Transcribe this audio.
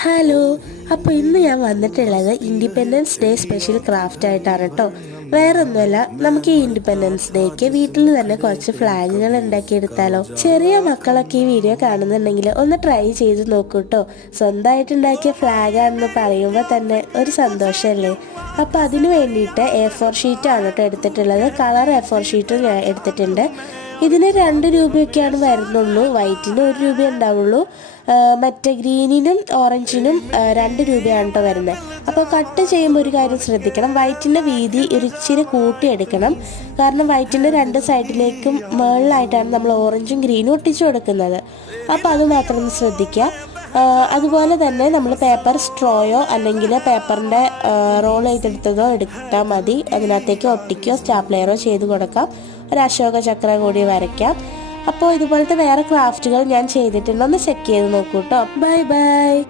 Hello, അപ്പോൾ ഇന്ന് ഞാൻ വന്നിട്ടുള്ളത് ഇൻഡിപെൻഡൻസ് ഡേ സ്പെഷ്യൽ ക്രാഫ്റ്റ് ആയിട്ടാണ് കേട്ടോ. വേറെ ഒന്നുമല്ല, നമുക്ക് ഈ ഇൻഡിപെൻഡൻസ് ഡേക്ക് വീട്ടിൽ തന്നെ കുറച്ച് ഫ്ലാഗുകൾ ഉണ്ടാക്കിയെടുത്താലോ. ചെറിയ മക്കളൊക്കെ ഈ വീഡിയോ കാണുന്നുണ്ടെങ്കിൽ ഒന്ന് ട്രൈ ചെയ്ത് നോക്കൂ കേട്ടോ. സ്വന്തമായിട്ട് ഉണ്ടാക്കിയ ഫ്ലാഗാണെന്ന് പറയുമ്പോൾ തന്നെ ഒരു സന്തോഷമല്ലേ. അപ്പോൾ അതിന് വേണ്ടിയിട്ട് A4 ഷീറ്റാണ് കേട്ടോ എടുത്തിട്ടുള്ളത്. കളർ A4 ഷീറ്റും ഞാൻ എടുത്തിട്ടുണ്ട്. ഇതിന് 2 രൂപയൊക്കെയാണ് വരുന്നുള്ളൂ. വൈറ്റിന് 1 രൂപ ഉണ്ടാവുള്ളൂ. മറ്റേ ഗ്രീനിനും ഓറഞ്ചിനും 2 രൂപയാണ് കേട്ടോ വരുന്നത്. അപ്പോൾ കട്ട് ചെയ്യുമ്പോൾ ഒരു കാര്യം ശ്രദ്ധിക്കണം, വൈറ്റിൻ്റെ വീതി ഒരു ഇച്ചിരി കൂട്ടിയെടുക്കണം. കാരണം വൈറ്റിൻ്റെ 2 സൈഡിലേക്കും മുകളിലായിട്ടാണ് നമ്മൾ ഓറഞ്ചും ഗ്രീനും ഒട്ടിച്ചു കൊടുക്കുന്നത്. അപ്പോൾ അത് മാത്രം ഒന്ന് ശ്രദ്ധിക്കുക. അതുപോലെ തന്നെ നമ്മൾ പേപ്പർ സ്ട്രോയോ അല്ലെങ്കിൽ പേപ്പറിൻ്റെ റോൾ ചെയ്തെടുത്തതോ എടുത്താൽ മതി. അതിനകത്തേക്ക് ഒട്ടിക്കോ സ്റ്റാപ്ലെയറോ ചെയ്ത് കൊടുക്കാം. ഒരു അശോക ചക്രം കൂടി വരയ്ക്കാം. അപ്പോൾ ഇതുപോലത്തെ വേറെ ക്രാഫ്റ്റുകൾ ഞാൻ ചെയ്തിട്ടുണ്ട്, ഒന്ന് ചെക്ക് ചെയ്ത് നോക്കൂ കേട്ടോ. Bye bye.